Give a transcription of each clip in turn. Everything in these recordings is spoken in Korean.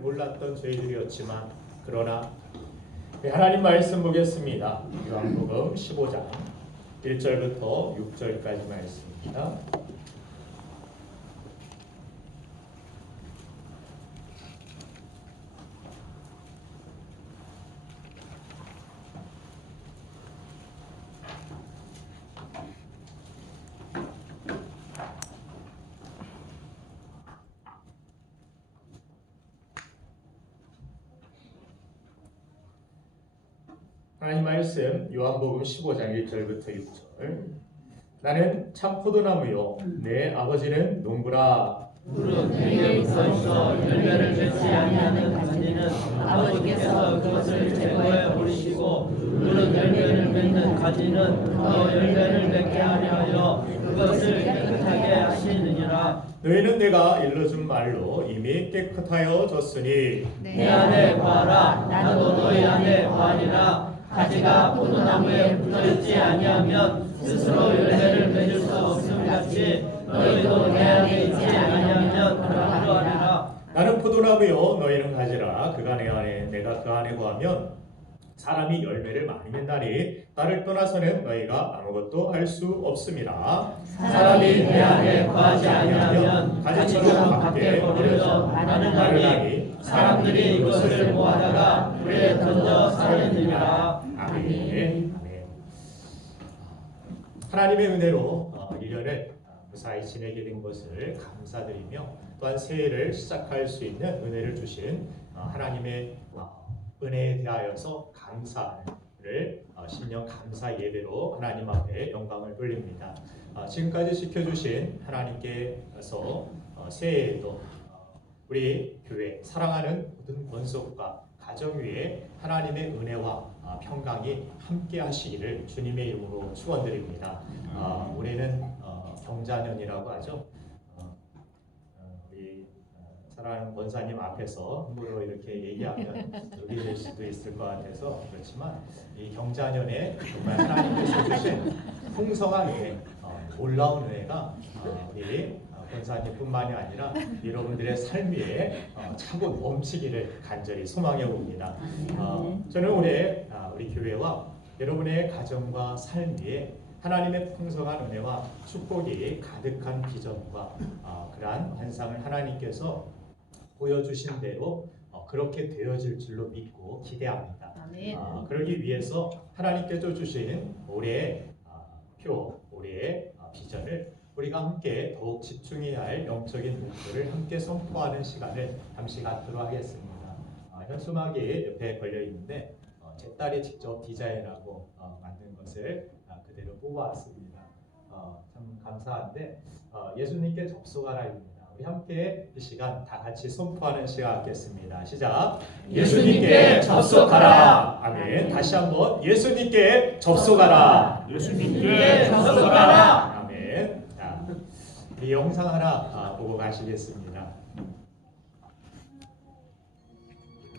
몰랐던 저희들이었지만 그러나 하나님 말씀 보겠습니다. 요한복음 15장 1절부터 6절까지 말씀입니다. 하나님 말씀 요한복음 15장 1절부터 6절. 나는 참 포도나무요 내 아버지는 농부라. 무릇 내게부터 있어 열매를 맺지 아니하는 가지는 아버지께서 그것을 제거해 버리시고 무릇 열매를 맺는 가지는 더 열매를 맺게 하려 하여 그것을 깨끗하게 하시느니라. 너희는 내가 일러준 말로 이미 깨끗하여 졌으니 내 안에 거하라. 나도 너희 안에 거하리라. 가지가 포도나무에 붙어있지 아니하면 스스로 열매를 맺을 수 없음 같이 너희도 내 안에 있지 아니하면 그러하리라. 나는 포도나무요 너희는 가지라. 그가 내 안에 내가 그 안에 거하면 사람이 열매를 많이 맺나니 나를 떠나서는 너희가 아무것도 할 수 없음이라. 사람이 내 안에 거하지 아니하면 가지처럼 밖에 버려져 마르나니 사람들이 이것을 모아다가 불에 던져 살리느니라. 아멘. 하나님의 은혜로 1년을 무사히 지내게 된 것을 감사드리며 또한 새해를 시작할 수 있는 은혜를 주신 하나님의 은혜에 대하여서 감사를 신령 감사 예배로 하나님 앞에 영광을 돌립니다. 지금까지 지켜주신 하나님께서 새해에도 우리 교회 사랑하는 모든 권속과 가정 위에 하나님의 은혜와 평강이 함께 하시기를 주님의 이름으로 축원드립니다. 올해는 경자년이라고 하죠. 우리 사랑하는 권사님 앞에서 함부로 이렇게 얘기하면 욕이 될 수도 있을 것 같아서 그렇지만 이 경자년에 정말 하나님께서 주신 풍성한 은혜, 놀라운 은혜가 우리 권사님뿐만이 아니라 여러분들의 삶 위에 차고 넘치기를 간절히 소망해 봅니다. 저는 올해 우리 교회와 여러분의 가정과 삶 위에 하나님의 풍성한 은혜와 축복이 가득한 비전과 그러한 환상을 하나님께서 보여주신 대로 그렇게 되어질 줄로 믿고 기대합니다. 그러기 위해서 하나님께서 주신 올해의 표, 올해의 비전을 우리가 함께 더욱 집중해야 할 영적인 목표를 함께 선포하는 시간을 잠시 갖도록 하겠습니다. 현수막이 옆에 걸려 있는데 제 딸이 직접 디자인하고 만든 것을 그대로 뽑아왔습니다. 참 감사한데 예수님께 접속하라입니다. 우리 함께 이 시간 다 같이 선포하는 시간 갖겠습니다. 시작. 예수님께 접속하라. 아멘. 다시 한번 예수님께 접속하라. 예수님께 접속하라. 아멘. 자, 이 영상 하나 보고 가시겠습니다.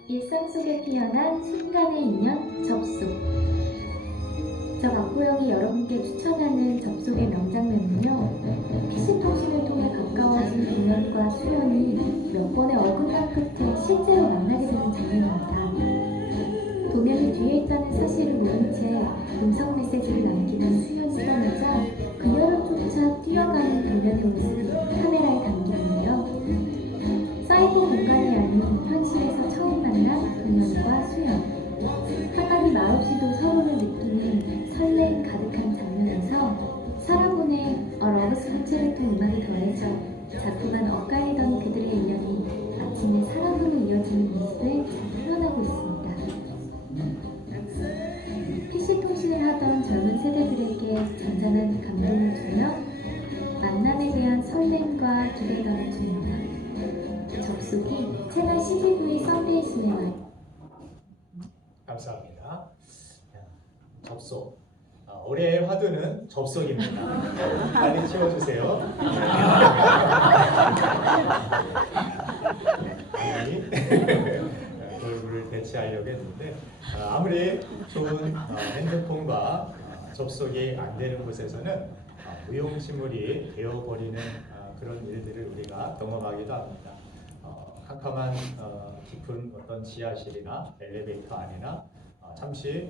일상 속에 피어난 순간의 인연 접속. 저 박보영이 여러분께 추천하는 접속의 명장면은요, PC통신을 통해 가까워진 동현과 수연이 몇 번의 어긋난 끝에 실제로 만나게 되는 장면입니다. 동현이 뒤에 있다는 사실을 모른 채 음성 메시지를 남기는 수연이자 그녀를 쫓아 뛰어가는 동현의 모습이 카메라에 담기는데요. 사이버 공간이 아닌 현실에서 처음 만난 동현과 수연. 한마디 말없이도 서로를 느끼는 설렘 가득한 장면에서 사라본의 러브 스위트레토 음악이 더해져 자꾸만 엇갈리던 그들의 인연이 마침내 사랑으로 이어지는 모습을 잘 표현하고 있습니다. PC통신을 하던 젊은 세대들에게 잔잔한 감동을 주며 만남에 대한 설렘과 기대감을 줍니다. 접속이 채널 CGV 썬데이 시네마. 감사합니다. 접속. 올해의 화두는 접속입니다. 빨리 채워주세요. 얼굴을 대체하려고 했는데 아무리 좋은 핸드폰과 접속이 안 되는 곳에서는 무용지물이 되어버리는 그런 일들을 우리가 경험하기도 합니다. 캄캄한 깊은 어떤 지하실이나 엘리베이터 안이나 잠시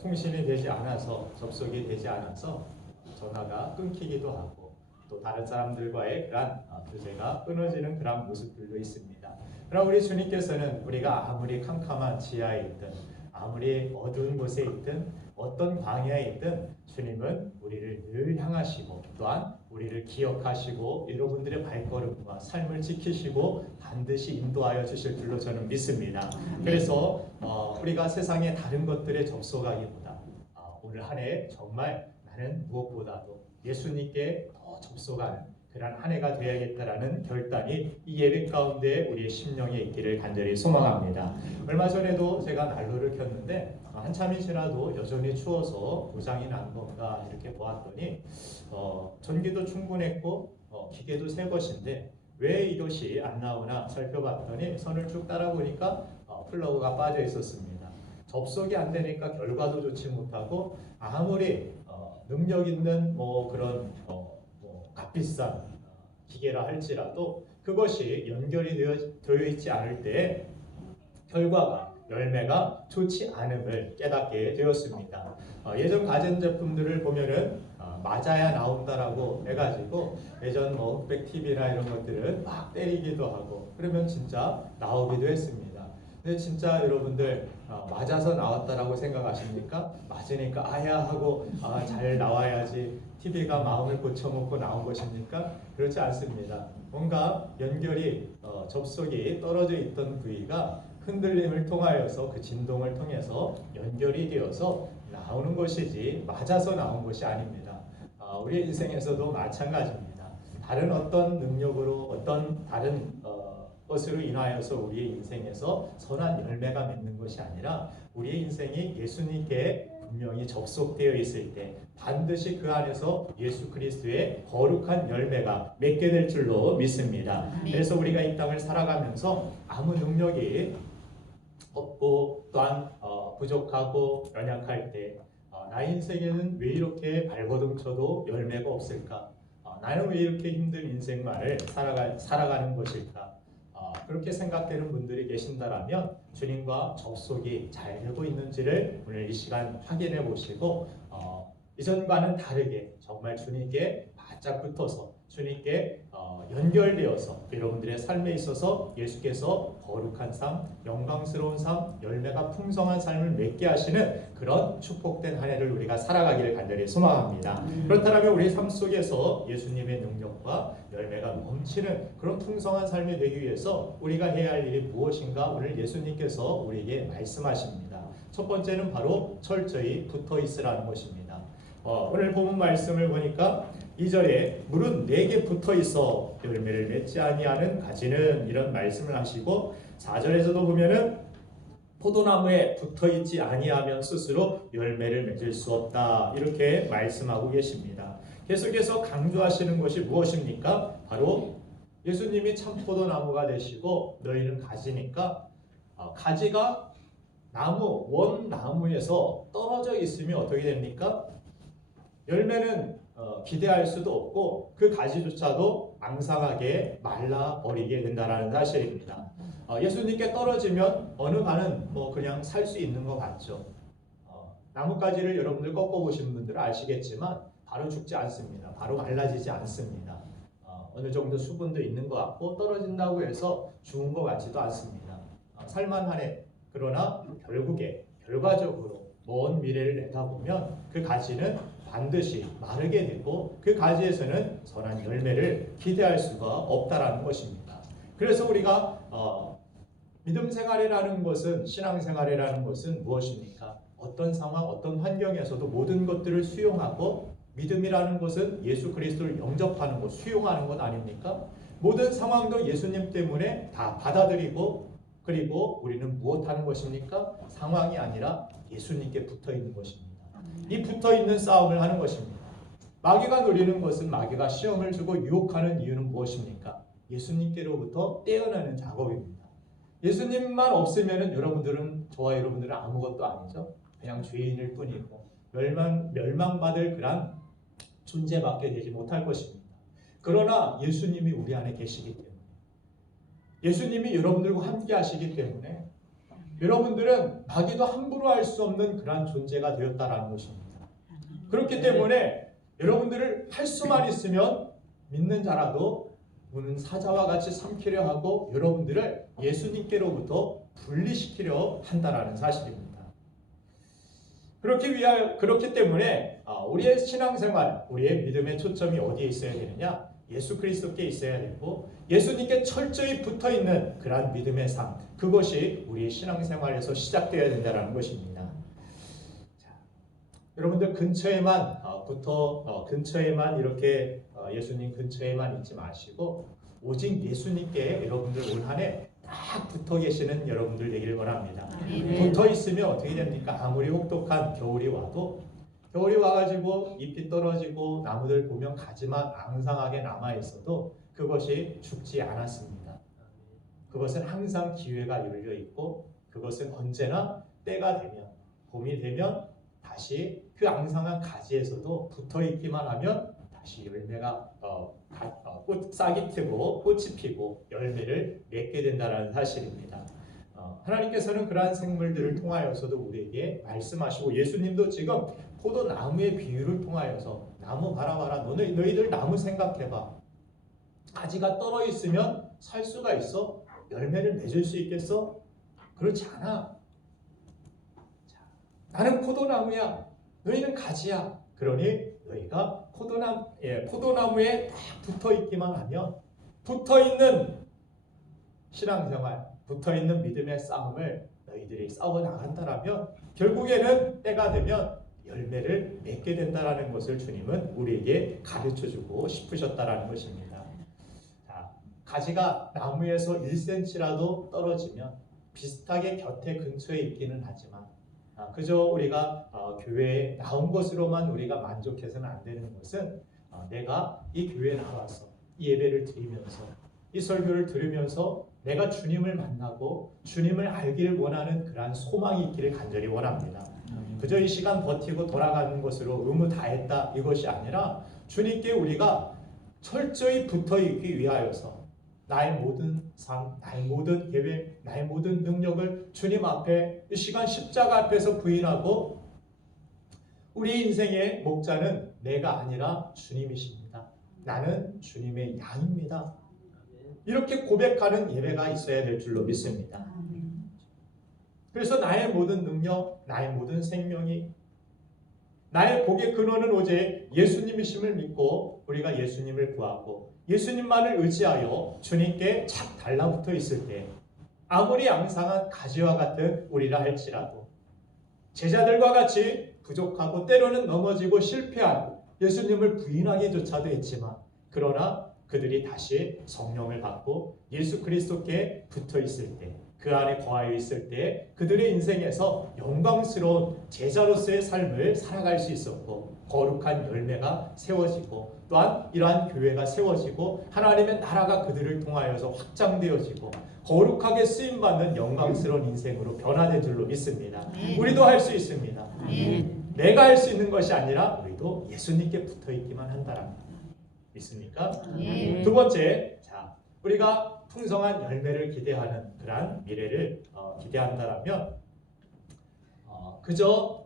통신이 되지 않아서 접속이 되지 않아서 전화가 끊기기도 하고 또 다른 사람들과의 그런 교제가 끊어지는 그런 모습들도 있습니다. 그러나 우리 주님께서는 우리가 아무리 캄캄한 지하에 있든 아무리 어두운 곳에 있든 어떤 광야에 있든 주님은 우리를 늘 향하시고 또한 우리를 기억하시고 여러분들의 발걸음과 삶을 지키시고 반드시 인도하여 주실 줄로 저는 믿습니다. 그래서 우리가 세상의 다른 것들에 접속하기보다 오늘 한 해 정말 나는 무엇보다도 예수님께 더 접속하는 그런 한 해가 되어야겠다라는 결단이 이 예배 가운데 우리의 심령에 있기를 간절히 소망합니다. 얼마 전에도 제가 난로를 켰는데 한참이 지나도 여전히 추워서 고장이 난 건가 이렇게 보았더니 전기도 충분했고 기계도 새 것인데 왜 이것이 안 나오나 살펴봤더니 선을 쭉 따라 보니까 플러그가 빠져 있었습니다. 접속이 안 되니까 결과도 좋지 못하고 아무리 능력 있는 그런 값비싼 기계라 할지라도 그것이 연결이 되어 있지 않을 때 결과가 열매가 좋지 않음을 깨닫게 되었습니다. 예전 가전제품들을 보면은 맞아야 나온다라고 해가지고 예전 흑백 TV나 이런 것들은 막 때리기도 하고 그러면 진짜 나오기도 했습니다. 근데 진짜 여러분들 맞아서 나왔다라고 생각하십니까? 맞으니까 아야 하고 잘 나와야지 TV가 마음을 고쳐먹고 나온 것입니까? 그렇지 않습니다. 뭔가 연결이 접속이 떨어져 있던 부위가 흔들림을 통하여서 그 진동을 통해서 연결이 되어서 나오는 것이지 맞아서 나온 것이 아닙니다. 우리 인생에서도 마찬가지입니다. 다른 어떤 능력으로 어떤 다른 것으로 인하여서 우리의 인생에서 선한 열매가 맺는 것이 아니라 우리의 인생이 예수님께 분명히 접속되어 있을 때 반드시 그 안에서 예수 그리스도의 거룩한 열매가 맺게 될 줄로 믿습니다. 그래서 우리가 이 땅을 살아가면서 아무 능력이 없고 또한 부족하고 연약할 때 나의 인생에는 왜 이렇게 발버둥 쳐도 열매가 없을까? 나는 왜 이렇게 힘든 인생만을 살아가는 것일까? 그렇게 생각되는 분들이 계신다라면 주님과 접속이 잘 되고 있는지를 오늘 이 시간 확인해 보시고 이전과는 다르게 정말 주님께 바짝 붙어서 주님께 연결되어서 여러분들의 삶에 있어서 예수께서 거룩한 삶, 영광스러운 삶, 열매가 풍성한 삶을 맺게 하시는 그런 축복된 한 해를 우리가 살아가기를 간절히 소망합니다. 그렇다면 우리 삶 속에서 예수님의 능력과 열매가 넘치는 그런 풍성한 삶이 되기 위해서 우리가 해야 할 일이 무엇인가 오늘 예수님께서 우리에게 말씀하십니다. 첫 번째는 바로 철저히 붙어 있으라는 것입니다. 오늘 본문 말씀을 보니까 2절에 물은 내게 붙어 있어 열매를 맺지 아니하는 가지는 이런 말씀을 하시고 4절에서도 보면은 포도나무에 붙어 있지 아니하면 스스로 열매를 맺을 수 없다 이렇게 말씀하고 계십니다. 계속해서 강조하시는 것이 무엇입니까? 바로 예수님이 참 포도나무가 되시고 너희는 가지니까 가지가 원나무에서 떨어져 있으면 어떻게 됩니까? 열매는 기대할 수도 없고 그 가지조차도 앙상하게 말라버리게 된다는 사실입니다. 예수님께 떨어지면 어느 가는 그냥 살 수 있는 것 같죠. 나뭇가지를 여러분들 꺾어보신 분들은 아시겠지만 바로 죽지 않습니다. 바로 말라지지 않습니다. 어느 정도 수분도 있는 것 같고 떨어진다고 해서 죽은 것 같지도 않습니다. 살만하네. 그러나 결과적으로 먼 미래를 내다보면 그 가지는 반드시 마르게 되고 그 가지에서는 선한 열매를 기대할 수가 없다라는 것입니다. 그래서 우리가 믿음 생활이라는 것은 신앙생활이라는 것은 무엇입니까? 어떤 상황, 어떤 환경에서도 모든 것들을 수용하고 믿음이라는 것은 예수 그리스도를 영접하는 것, 수용하는 것 아닙니까? 모든 상황도 예수님 때문에 다 받아들이고 그리고 우리는 무엇하는 것입니까? 상황이 아니라 예수님께 붙어 있는 것입니다. 이 붙어있는 싸움을 하는 것입니다. 마귀가 노리는 것은 마귀가 시험을 주고 유혹하는 이유는 무엇입니까? 예수님께로부터 떼어내는 작업입니다. 예수님만 없으면 저와 여러분들은 아무것도 아니죠. 그냥 죄인일 뿐이고 멸망받을 그런 존재밖에 되지 못할 것입니다. 그러나 예수님이 우리 안에 계시기 때문에 예수님이 여러분들과 함께 하시기 때문에 여러분들은 나기도 함부로 할 수 없는 그러한 존재가 되었다라는 것입니다. 그렇기 때문에 여러분들을 할 수만 있으면 믿는 자라도 우는 사자와 같이 삼키려 하고 여러분들을 예수님께로부터 분리시키려 한다라는 사실입니다. 그렇기 때문에 우리의 신앙생활, 우리의 믿음의 초점이 어디에 있어야 되느냐? 예수 그리스도께 있어야 되고 예수님께 철저히 붙어있는 그러한 믿음의 삶, 그것이 우리의 신앙생활에서 시작되어야 된다는 것입니다. 자, 여러분들 근처에만 근처에만 이렇게 예수님 근처에만 있지 마시고 오직 예수님께 여러분들 올 한 해 딱 붙어 계시는 여러분들 되길 원합니다. 붙어 있으면 어떻게 됩니까? 아무리 혹독한 겨울이 와도 겨울이 와가지고 잎이 떨어지고 나무들 보면 가지만 앙상하게 남아 있어도 그것이 죽지 않았습니다. 그것은 항상 기회가 열려 있고 그것은 언제나 때가 되면 봄이 되면 다시 그 앙상한 가지에서도 붙어 있기만 하면 다시 열매가 싹이 트고 꽃이 피고 열매를 맺게 된다는 사실입니다. 하나님께서는 그러한 생물들을 통하여서도 우리에게 말씀하시고 예수님도 지금 포도나무의 비유를 통하여서 나무 봐라 너희들 나무 생각해봐. 가지가 떨어 있으면 살 수가 있어? 열매를 맺을 수 있겠어? 그렇지 않아. 자, 나는 포도나무야. 너희는 가지야. 그러니 너희가 포도나무에 딱 붙어있기만 하면 붙어있는 신앙생활, 붙어있는 믿음의 싸움을 너희들이 싸워 나간다라면 결국에는 때가 되면 열매를 맺게 된다라는 것을 주님은 우리에게 가르쳐주고 싶으셨다라는 것입니다. 자, 가지가 나무에서 1cm라도 떨어지면 비슷하게 곁에 근처에 있기는 하지만 그저 우리가 교회에 나온 것으로만 우리가 만족해서는 안 되는 것은 내가 이 교회에 나와서 이 예배를 드리면서 이 설교를 들으면서 내가 주님을 만나고 주님을 알기를 원하는 그러한 소망이 있기를 간절히 원합니다. 그저 이 시간 버티고 돌아가는 것으로 의무 다했다 이것이 아니라 주님께 우리가 철저히 붙어있기 위하여서 나의 모든 삶, 나의 모든 계획, 나의 모든 능력을 주님 앞에 이 시간 십자가 앞에서 부인하고 우리 인생의 목자는 내가 아니라 주님이십니다. 나는 주님의 양입니다. 이렇게 고백하는 예배가 있어야 될 줄로 믿습니다. 그래서 나의 모든 능력, 나의 모든 생명이 나의 복의 근원은 오직 예수님이심을 믿고 우리가 예수님을 구하고 예수님만을 의지하여 주님께 착 달라붙어 있을 때 아무리 앙상한 가지와 같은 우리라 할지라도 제자들과 같이 부족하고 때로는 넘어지고 실패한 예수님을 부인하기조차도 했지만 그러나 그들이 다시 성령을 받고 예수 그리스도께 붙어 있을 때 그 안에 거하여 있을 때 그들의 인생에서 영광스러운 제자로서의 삶을 살아갈 수 있었고 거룩한 열매가 세워지고 또한 이러한 교회가 세워지고 하나님의 나라가 그들을 통하여서 확장되어지고 거룩하게 쓰임받는 영광스러운 인생으로 변화된 줄로 믿습니다. 우리도 할 수 있습니다. 내가 할 수 있는 것이 아니라 우리도 예수님께 붙어있기만 한다라는 믿습니까? 두 번째, 자, 우리가 풍성한 열매를 기대하는 그러한 미래를 기대한다라면 그저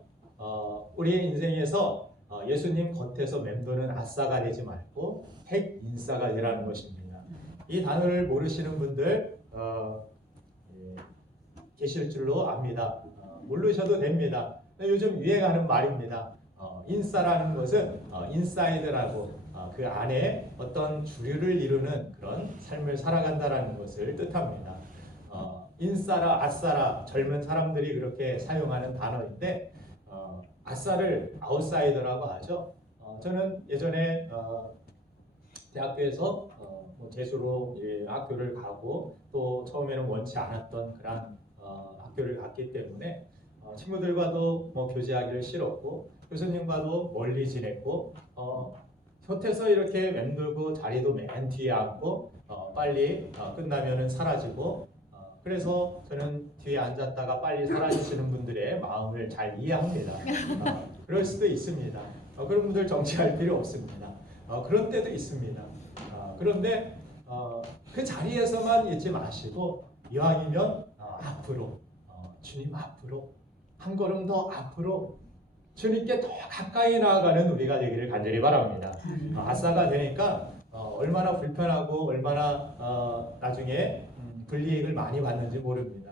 우리의 인생에서 예수님 겉에서 맴도는 아싸가 되지 말고 핵인싸가 되라는 것입니다. 이 단어를 모르시는 분들 계실 줄로 압니다. 모르셔도 됩니다. 요즘 유행하는 말입니다. 인싸라는 것은 인사이드라고 그 안에 어떤 주류를 이루는 그런 삶을 살아간다라는 것을 뜻합니다. 인싸라 아싸라 젊은 사람들이 그렇게 사용하는 단어인데 아싸를 아웃사이더라고 하죠. 저는 예전에 대학교에서 재수로 학교를 가고 또 처음에는 원치 않았던 그런 학교를 갔기 때문에 친구들과도 교제하기를 싫었고 교수님과도 멀리 지냈고 곁에서 이렇게 맴돌고 자리도 맨 뒤에 앉고 빨리 끝나면은 사라지고 그래서 저는 뒤에 앉았다가 빨리 사라지시는 분들의 마음을 잘 이해합니다. 그럴 수도 있습니다. 그런 분들 정치할 필요 없습니다. 그런 때도 있습니다. 그런데 그 자리에서만 있지 마시고 이왕이면 앞으로 주님 앞으로 한 걸음 더 앞으로 주님께 더 가까이 나아가는 우리가 되기를 간절히 바랍니다. 아싸가 되니까 얼마나 불편하고 얼마나 나중에 불이익을 많이 받는지 모릅니다.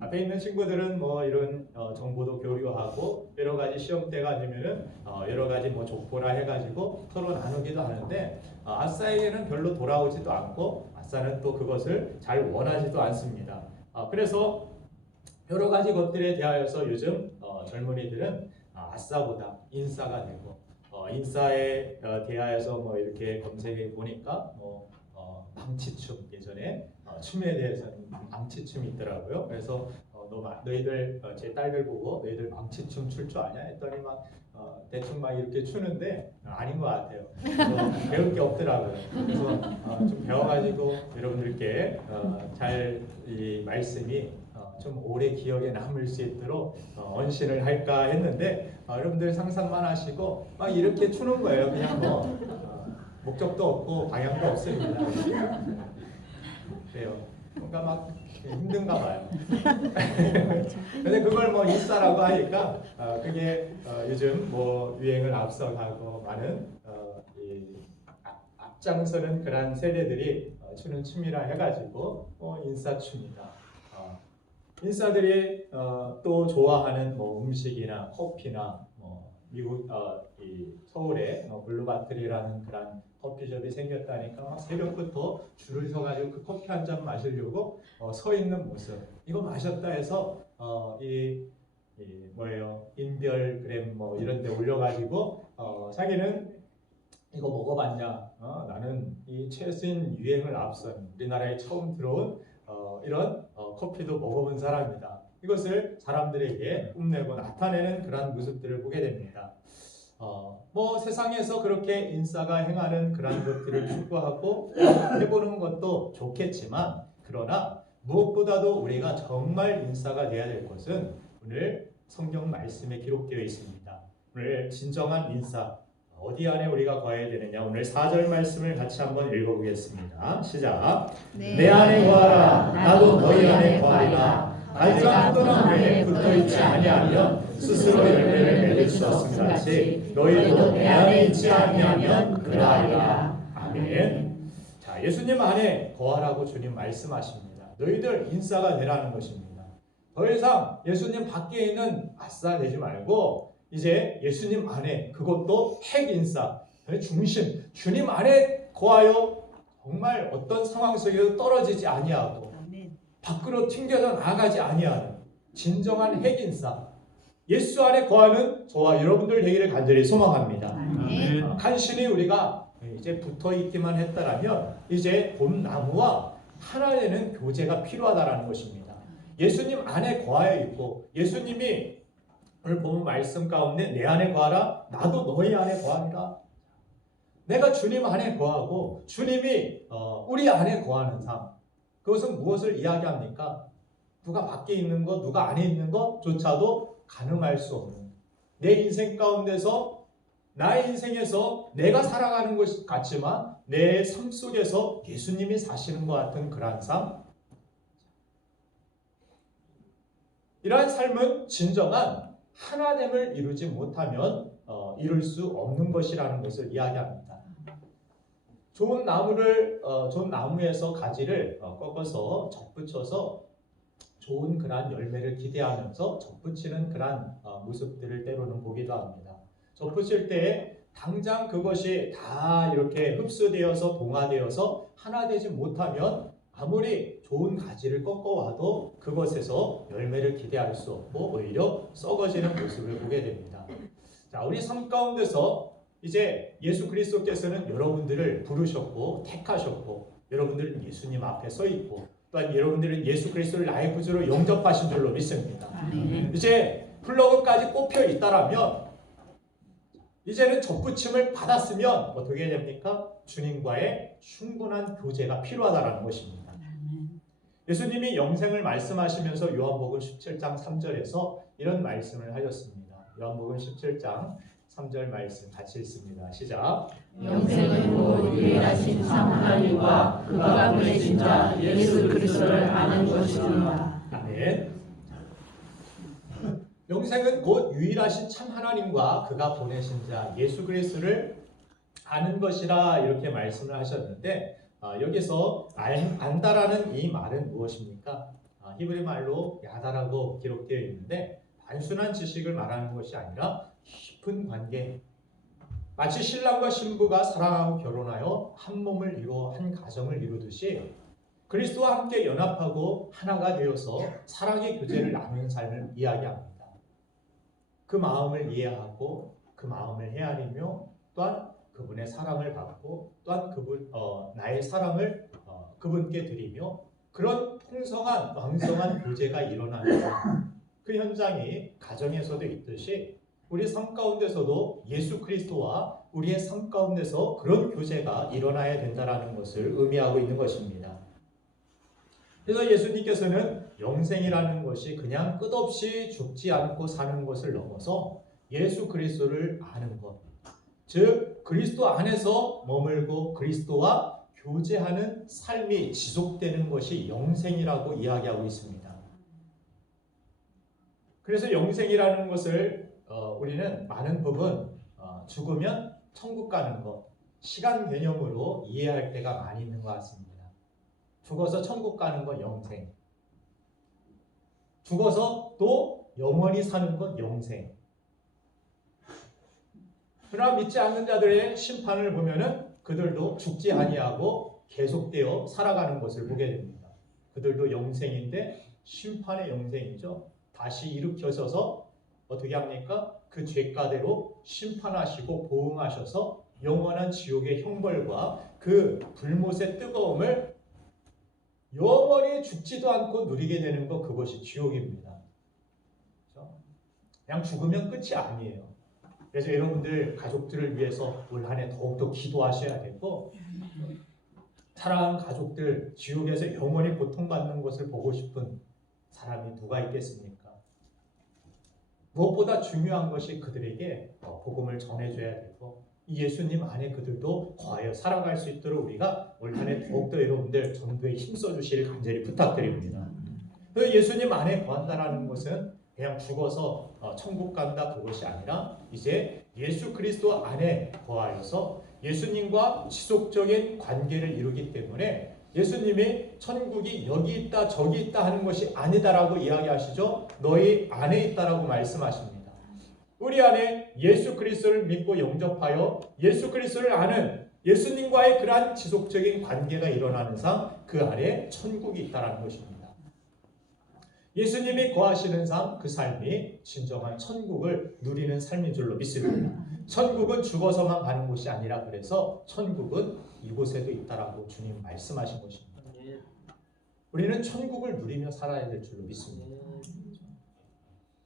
앞에 있는 친구들은 뭐 이런 정보도 교류하고 여러 가지 시험대가 되면은 여러 가지 뭐 족보라 해가지고 서로 나누기도 하는데 아싸에게는 별로 돌아오지도 않고 아싸는 또 그것을 잘 원하지도 않습니다. 그래서 여러 가지 것들에 대하여서 요즘 젊은이들은 아싸보다 인싸가 되고 인싸에 대하여서 뭐 이렇게 검색해 보니까 망치춤 예전에 춤에 대해서는 망치춤이 있더라고요. 그래서 너희들 제 딸들 보고 너희들 망치춤 출 줄 아냐 했더니 막 대충 막 이렇게 추는데 아닌 것 같아요. 그래서 배울 게 없더라고요. 그래서 좀 배워가지고 여러분들께 잘 이 말씀이 좀 오래 기억에 남을 수 있도록 언신을 할까 했는데 여러분들 상상만 하시고 막 이렇게 추는 거예요. 그냥 뭐 목적도 없고 방향도 없습니다. 그래요. 뭔가 막 힘든가 봐요. 근데 그걸 뭐 인싸라고 하니까 그게 요즘 뭐 유행을 앞서가고 많은 앞장서는 그런 세대들이 추는 춤이라 해가지고 인싸춤이다. 인싸들이 또 좋아하는 뭐 음식이나 커피나 뭐 미국 이 서울에 블루바틀이라는 그런 커피숍이 생겼다니까 막 새벽부터 줄을 서가지고 그 커피 한 잔 마시려고 서 있는 모습. 이거 마셨다 해서 이 뭐예요 인별그램 뭐 이런데 올려가지고 자기는 이거 먹어봤냐? 나는 이 최신 유행을 앞선 우리나라에 처음 들어온 이런 커피도 먹어본 사람이다. 이것을 사람들에게 뽐내고 나타내는 그런 모습들을 보게 됩니다. 뭐 세상에서 그렇게 인싸가 행하는 그런 것들을 추구하고 해보는 것도 좋겠지만 그러나 무엇보다도 우리가 정말 인싸가 되어야 될 것은 오늘 성경 말씀에 기록되어 있습니다. 오늘 진정한 인싸 어디 안에 우리가 거해야 되느냐 오늘 4절 말씀을 같이 한번 읽어보겠습니다. 시작. 내 안에 거하라 나도 너희 안에 거하리라. 알지가 한 나무에 붙어있지 아니하면 스스로 열매를 맺을 수 없음 같이 너희도 내 안에 있지 아니하면 그러하리라. 아멘. 자, 예수님 안에 거하라고 주님 말씀하십니다. 너희들 인싸가 되라는 것입니다. 더 이상 예수님 밖에 있는 아싸 되지 말고 이제 예수님 안에 그것도 핵인싸 중심 주님 안에 거하여 정말 어떤 상황 속에서 떨어지지 아니하고 밖으로 튕겨져 나가지 아니하는 진정한 핵인싸 예수 안에 거하는 저와 여러분들 되기를 간절히 소망합니다. 간신히 우리가 이제 붙어있기만 했다라면 이제 봄나무와 하나 되는 교제가 필요하다는 것입니다. 예수님 안에 거하여 있고 예수님이 오늘 보면 말씀 가운데 내 안에 거하라 나도 너희 안에 거하리라. 내가 주님 안에 거하고 주님이 우리 안에 거하는 삶 그것은 무엇을 이야기합니까? 누가 밖에 있는 것 누가 안에 있는 것조차도 가늠할 수 없는 내 인생 가운데서 나의 인생에서 내가 살아가는 것 같지만 내 삶 속에서 예수님이 사시는 것 같은 그러한 삶 이러한 삶은 진정한 하나됨을 이루지 못하면 이룰 수 없는 것이라는 것을 이야기합니다. 좋은 나무에서 가지를 꺾어서 접붙여서 좋은 그러한 열매를 기대하면서 접붙이는 그러한 모습들을 때로는 보기도 합니다. 접붙일 때 당장 그것이 다 이렇게 흡수되어서 동화되어서 하나 되지 못하면 아무리 좋은 가지를 꺾어와도 그것에서 열매를 기대할 수 없고 오히려 썩어지는 모습을 보게 됩니다. 자, 우리 삶 가운데서 이제 예수 그리스도께서는 여러분들을 부르셨고 택하셨고 여러분들은 예수님 앞에 서 있고 또한 여러분들은 예수 그리스도를 나의 구주로 영접하신 줄로 믿습니다. 이제 플러그까지 꼽혀 있다라면 이제는 접붙임을 받았으면 어떻게 됩니까? 주님과의 충분한 교제가 필요하다는 것입니다. 예수님이 영생을 말씀하시면서 요한복음 17장 3절에서 이런 말씀을 하셨습니다. 요한복음 17장 3절 말씀 같이 읽습니다. 시작. 영생은 곧 유일하신 참 하나님과 그가 보내신 자 예수 그리스도를 아는 것이니라. 아멘. 영생은 곧 유일하신 참 하나님과 그가 보내신 자 예수 그리스도를 아는 것이라 이렇게 말씀을 하셨는데 여기서 안다라는 이 말은 무엇입니까? 히브리 말로 야다라고 기록되어 있는데 단순한 지식을 말하는 것이 아니라 깊은 관계, 마치 신랑과 신부가 사랑하고 결혼하여 한 몸을 이루어 한 가정을 이루듯이 그리스도와 함께 연합하고 하나가 되어서 사랑의 교제를 나누는 삶을 이야기합니다. 그 마음을 이해하고 그 마음을 헤아리며 또한 그분의 사랑을 받고 또한 나의 사랑을 그분께 드리며 그런 풍성한 왕성한 교제가 일어나는 그 현장이 가정에서도 있듯이 우리 삶 가운데서도 예수 그리스도와 우리의 삶 가운데서 그런 교제가 일어나야 된다는 것을 의미하고 있는 것입니다. 그래서 예수님께서는 영생이라는 것이 그냥 끝없이 죽지 않고 사는 것을 넘어서 예수 그리스도를 아는 것, 즉 그리스도 안에서 머물고 그리스도와 교제하는 삶이 지속되는 것이 영생이라고 이야기하고 있습니다. 그래서 영생이라는 것을 우리는 많은 부분 죽으면 천국 가는 것, 시간 개념으로 이해할 때가 많이 있는 것 같습니다. 죽어서 천국 가는 건 영생, 죽어서 또 영원히 사는 건 영생. 그러나 믿지 않는 자들의 심판을 보면은 그들도 죽지 아니하고 계속되어 살아가는 것을 보게 됩니다. 그들도 영생인데 심판의 영생이죠. 다시 일으켜져서 어떻게 합니까? 그 죄가대로 심판하시고 보응하셔서 영원한 지옥의 형벌과 그 불못의 뜨거움을 영원히 죽지도 않고 누리게 되는 것, 그것이 지옥입니다. 그렇죠? 그냥 죽으면 끝이 아니에요. 그래서 여러분들 가족들을 위해서 올 한 해 더욱더 기도하셔야 되고, 사랑하는 가족들 지옥에서 영원히 고통받는 것을 보고 싶은 사람이 누가 있겠습니까? 무엇보다 중요한 것이 그들에게 복음을 전해줘야 되고, 이 예수님 안에 그들도 거하여 살아갈 수 있도록 우리가 올 한 해 더욱더 여러분들 전도에 힘써 주시길 간절히 부탁드립니다. 예수님 안에 거한다는 것은 그냥 죽어서 천국 간다 그것이 아니라 이제 예수 그리스도 안에 거하여서 예수님과 지속적인 관계를 이루기 때문에 예수님이 천국이 여기 있다 저기 있다 하는 것이 아니다라고 이야기하시죠. 너희 안에 있다라고 말씀하십니다. 우리 안에 예수 그리스도를 믿고 영접하여 예수 그리스도를 아는 예수님과의 그러한 지속적인 관계가 일어나는 상 그 안에 천국이 있다는 것입니다. 예수님이 거하시는 삶, 그 삶이 진정한 천국을 누리는 삶인 줄로 믿습니다. 천국은 죽어서만 가는 곳이 아니라 그래서 천국은 이곳에도 있다라고 주님 말씀하신 것입니다. 우리는 천국을 누리며 살아야 될 줄로 믿습니다.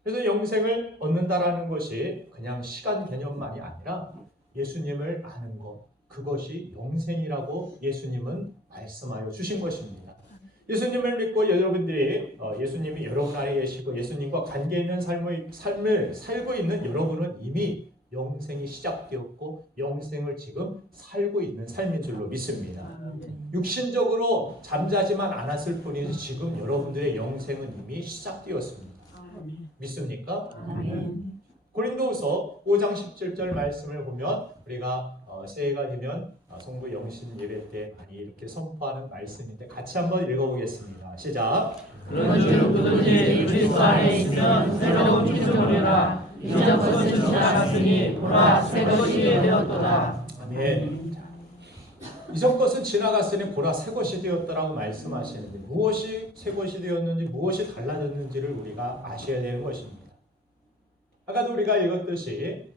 그래서 영생을 얻는다라는 것이 그냥 시간 개념만이 아니라 예수님을 아는 것, 그것이 영생이라고 예수님은 말씀하여 주신 것입니다. 예수님을 믿고 여러분들이 예수님이 여러분 안에 계시고 예수님과 관계 있는 삶을 살고 있는 여러분은 이미 영생이 시작되었고 영생을 지금 살고 있는 삶인 줄로 믿습니다. 육신적으로 잠자지만 않았을 뿐이지 지금 여러분들의 영생은 이미 시작되었습니다. 믿습니까? 고린도후서 5장 17절 말씀을 보면 우리가 새해가 되면 성도 영신 예배 때 많이 이렇게 선포하는 말씀인데 같이 한번 읽어보겠습니다. 시작. 그런즉 누구든지 그리스도 안에 있으면 새로운 피조물이라 이전 것은 지나갔으니 보라 새 것이 되었도다. 아멘. 이전 것은 지나갔으니 보라 새 것이 되었다라고 말씀하시는데 무엇이 새 것이 되었는지 무엇이 달라졌는지를 우리가 아셔야 되는 것입니다. 아까도 우리가 읽었듯이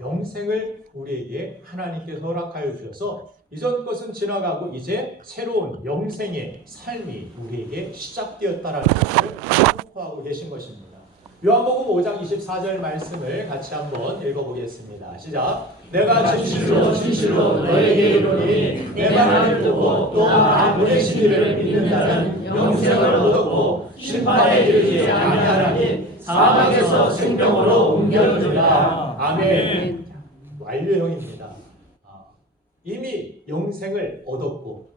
영생을 우리에게 하나님께서 허락하여 주셔서 이전 것은 지나가고 이제 새로운 영생의 삶이 우리에게 시작되었다라는 것을 선포하고 계신 것입니다. 요한복음 5장 24절 말씀을 같이 한번 읽어보겠습니다. 시작. 내가 진실로 진실로 너에게 이르노니 내 말을 듣고 또 나 보내신 이를 믿는 자는 영생을 얻고 심판에 이르지 아니하나니 사망에서 생명으로 옮겨지리라. 아멘. 완료형입니다. 이미 영생을 얻었고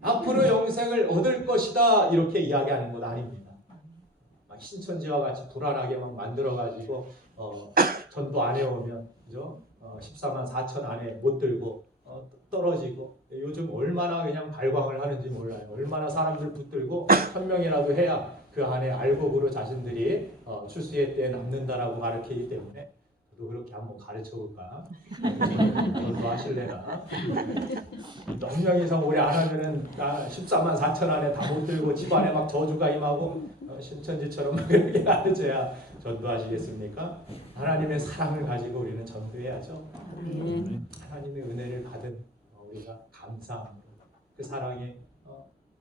앞으로 영생을 얻을 것이다 이렇게 이야기하는 건 아닙니다. 신천지와 같이 불안하게 막 만들어가지고 전도 안 해오면 그죠? 14만 4천 안에 못 들고 떨어지고 요즘 얼마나 그냥 발광을 하는지 몰라요. 얼마나 사람들 붙들고 한 명이라도 해야 그 안에 알곡으로 자신들이 추수의 때에 남는다라고 가르치기 때문에 저도 그렇게 한번 가르쳐 볼까? 저도 하실래나? 몇 명 이상 오래 안 하면은 14만 4천 안에 다 못 들고 집안에 막 저주가 임하고 신천지처럼 그렇게 가르쳐야 전도하시겠습니까? 하나님의 사랑을 가지고 우리는 전도해야죠. 하나님의 은혜를 받은 우리가 감사함으로 그 사랑에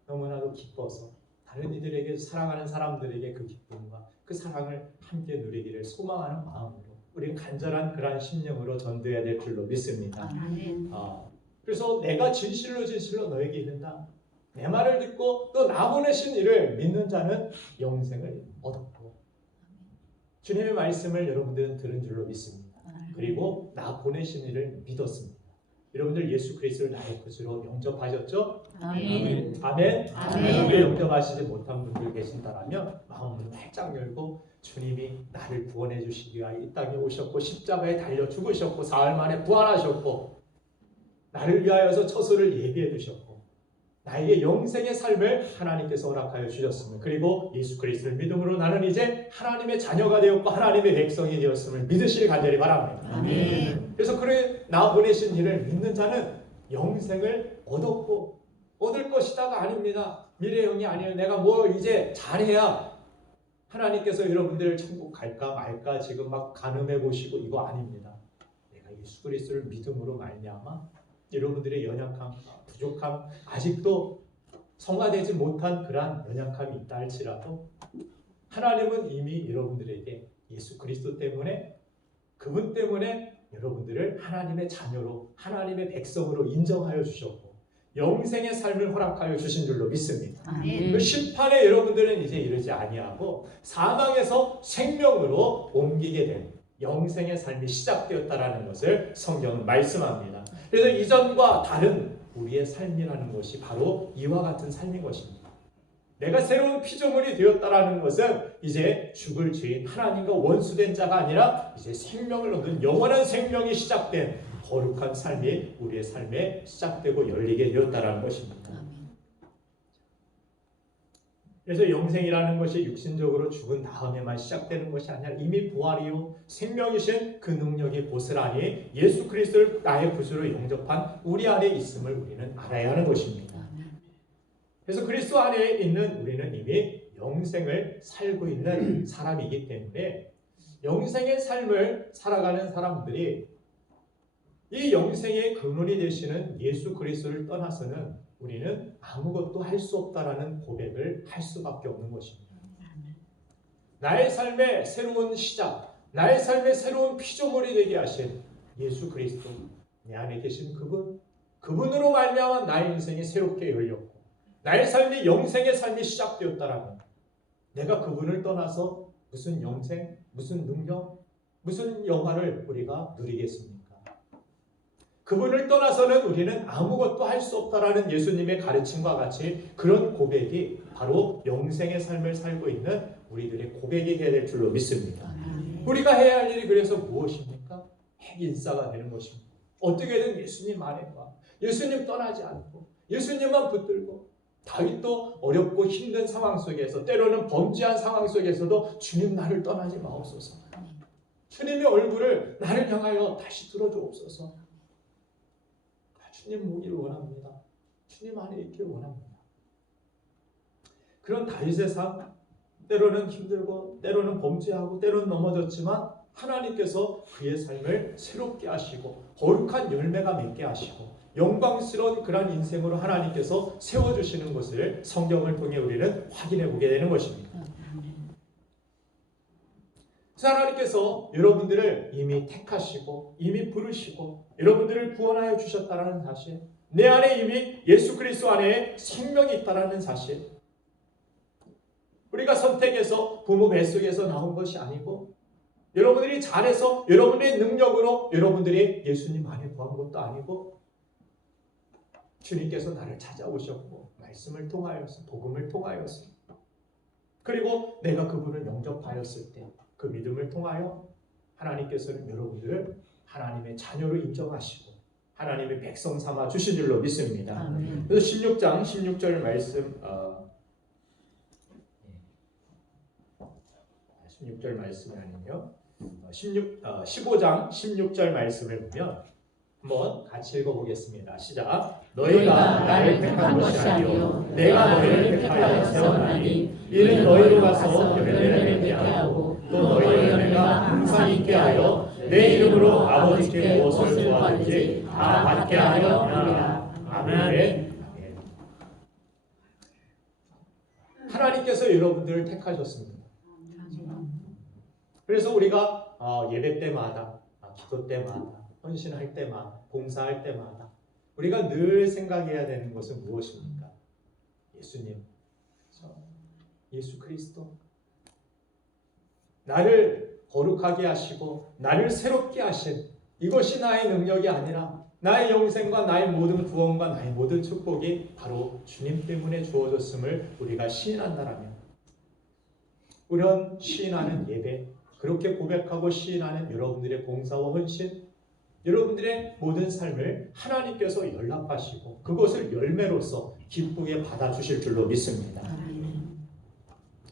너무나도 기뻐서 다른 이들에게 사랑하는 사람들에게 그 기쁨과 그 사랑을 함께 누리기를 소망하는 마음으로 우리는 간절한 그러한 심령으로 전도해야 될 줄로 믿습니다. 그래서 내가 진실로 너에게 이른다. 내 말을 듣고 또 나 보내신 이를 믿는 자는 영생을 얻었고 주님의 말씀을 여러분들은 들은 줄로 믿습니다. 그리고 나 보내신 이를 믿었습니다. 여러분들 예수 그리스도를 나의 구주로 영접하셨죠? 아멘. 아멘. 아멘. 영접하시지 못한 분들 계신다라면 마음을 활짝 열고 주님이 나를 구원해 주시기 위하여 이 땅에 오셨고 십자가에 달려 죽으셨고 사흘 만에 부활하셨고 나를 위하여서 처소를 예비해 두셨고 나에게 영생의 삶을 하나님께서 허락하여 주셨습니다. 그리고 예수 그리스도를 믿음으로 나는 이제 하나님의 자녀가 되었고 하나님의 백성이 되었음을 믿으시길 간절히 바랍니다. 아멘. 그래서 그래 나 보내신 이를 믿는 자는 영생을 얻었고 얻을 것이다가 아닙니다. 미래형이 아니에요. 내가 뭘 이제 잘해야 하나님께서 여러분들 천국 갈까 말까 지금 막 가늠해 보시고 이거 아닙니다. 내가 예수 그리스도를 믿음으로 말미암아 여러분들의 연약함, 부족함, 아직도 성화되지 못한 그러한 연약함이 있다 할지라도 하나님은 이미 여러분들에게 예수 그리스도 때문에 그분 때문에 여러분들을 하나님의 자녀로 하나님의 백성으로 인정하여 주셨고 영생의 삶을 허락하여 주신 줄로 믿습니다. 그 심판에 여러분들은 이제 이르지 아니하고 사망에서 생명으로 옮기게 된 영생의 삶이 시작되었다라는 것을 성경은 말씀합니다. 그래서 이전과 다른 우리의 삶이라는 것이 바로 이와 같은 삶인 것입니다. 내가 새로운 피조물이 되었다라는 것은 이제 죽을 죄인 하나님과 원수된 자가 아니라 이제 생명을 얻은 영원한 생명이 시작된 거룩한 삶이 우리의 삶에 시작되고 열리게 되었다라는 것입니다. 그래서 영생이라는 것이 육신적으로 죽은 다음에만 시작되는 것이 아니라 이미 부활이요 생명이신 그 능력이 고스란히 예수 그리스도를 나의 구주로 영접한 우리 안에 있음을 우리는 알아야 하는 것입니다. 그래서 그리스도 안에 있는 우리는 이미 영생을 살고 있는 사람이기 때문에 영생의 삶을 살아가는 사람들이 이 영생의 근원이 되시는 예수 그리스도를 떠나서는 우리는 아무것도 할 수 없다라는 고백을 할 수밖에 없는 것입니다. 나의 삶의 새로운 시작, 나의 삶의 새로운 피조물이 되게 하신 예수 그리스도, 내 안에 계신 그분으로 말미암아 나의 인생이 새롭게 열렸고 나의 삶이 영생의 삶이 시작되었다라면 내가 그분을 떠나서 무슨 영생, 무슨 능력, 무슨 영화를 우리가 누리겠습니까? 그분을 떠나서는 우리는 아무것도 할 수 없다라는 예수님의 가르침과 같이 그런 고백이 바로 영생의 삶을 살고 있는 우리들의 고백이 해야 될 줄로 믿습니다. 우리가 해야 할 일이 그래서 무엇입니까? 핵인싸가 되는 것입니다. 어떻게든 예수님 안에 와 예수님 떠나지 않고 예수님만 붙들고 다윗도 어렵고 힘든 상황 속에서 때로는 범죄한 상황 속에서도 주님 나를 떠나지 마옵소서. 주님의 얼굴을 나를 향하여 다시 들어주옵소서. 주님 보기를 원합니다. 주님 안에 있기를 원합니다. 그런 다윗의 삶, 때로는 힘들고 때로는 범죄하고 때로는 넘어졌지만 하나님께서 그의 삶을 새롭게 하시고 거룩한 열매가 맺게 하시고 영광스러운 그런 인생으로 하나님께서 세워주시는 것을 성경을 통해 우리는 확인해 보게 되는 것입니다. 하나님께서 여러분들을 이미 택하시고 이미 부르시고 여러분들을 구원하여 주셨다는 사실, 내 안에 이미 예수 그리스도 안에 생명이 있다는 사실, 우리가 선택해서 부모 뱃속에서 나온 것이 아니고 여러분들이 잘해서 여러분의 능력으로 여러분들이 예수님 안에 구한 것도 아니고 주님께서 나를 찾아오셨고 말씀을 통하여서 복음을 통하여서 그리고 내가 그분을 영접하였을 때 그 믿음을 통하여 하나님께서는 여러분들을 하나님의 자녀로 인정하시고 하나님의 백성 삼아 주신 줄로 믿습니다. 아멘. 그래서 16장 16절 말씀 16절 말씀이 아니며 15장 16절 말씀을 보면 한번 같이 읽어보겠습니다. 시작. 너희가 나를 택한 것이 아니요 내가 너희를 택하여 세워나니 이는 너희로 가서 열매를 맺게 하고 또 너희 열매가 항상 있게 하여 내 이름으로 아버지께 무엇을 구하든지 다 받게 하려 함이라. 아멘. 하나님께서 여러분들을 택하셨습니다. 그래서 우리가 예배 때마다 기도 때마다 헌신할 때마다 봉사할 때마다 우리가 늘 생각해야 되는 것은 무엇입니까? 예수님, 예수 그리스도 나를 거룩하게 하시고 나를 새롭게 하신 이것이 나의 능력이 아니라 나의 영생과 나의 모든 구원과 나의 모든 축복이 바로 주님 때문에 주어졌음을 우리가 시인한다라면 그런 시인하는 예배 그렇게 고백하고 시인하는 여러분들의 봉사와 헌신 여러분들의 모든 삶을 하나님께서 연락하시고 그것을 열매로서 기쁘게 받아주실 줄로 믿습니다.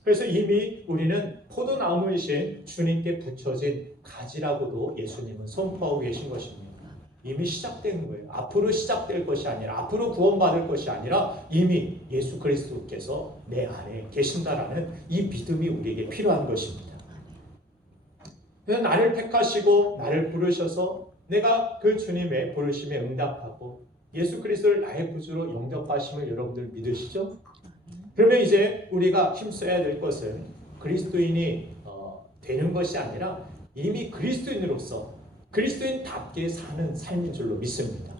그래서 이미 우리는 포도나무이신 주님께 붙여진 가지라고도 예수님은 선포하고 계신 것입니다. 이미 시작된 거예요. 앞으로 시작될 것이 아니라 앞으로 구원받을 것이 아니라 이미 예수 그리스도께서 내 안에 계신다라는 이 믿음이 우리에게 필요한 것입니다. 그래서 나를 택하시고 나를 부르셔서 내가 그 주님의 부르심에 응답하고 예수 그리스도를 나의 구주로 영접하심을 여러분들 믿으시죠? 그러면 이제 우리가 힘써야 될 것은 그리스도인이 되는 것이 아니라 이미 그리스도인으로서 그리스도인답게 사는 삶인 줄로 믿습니다.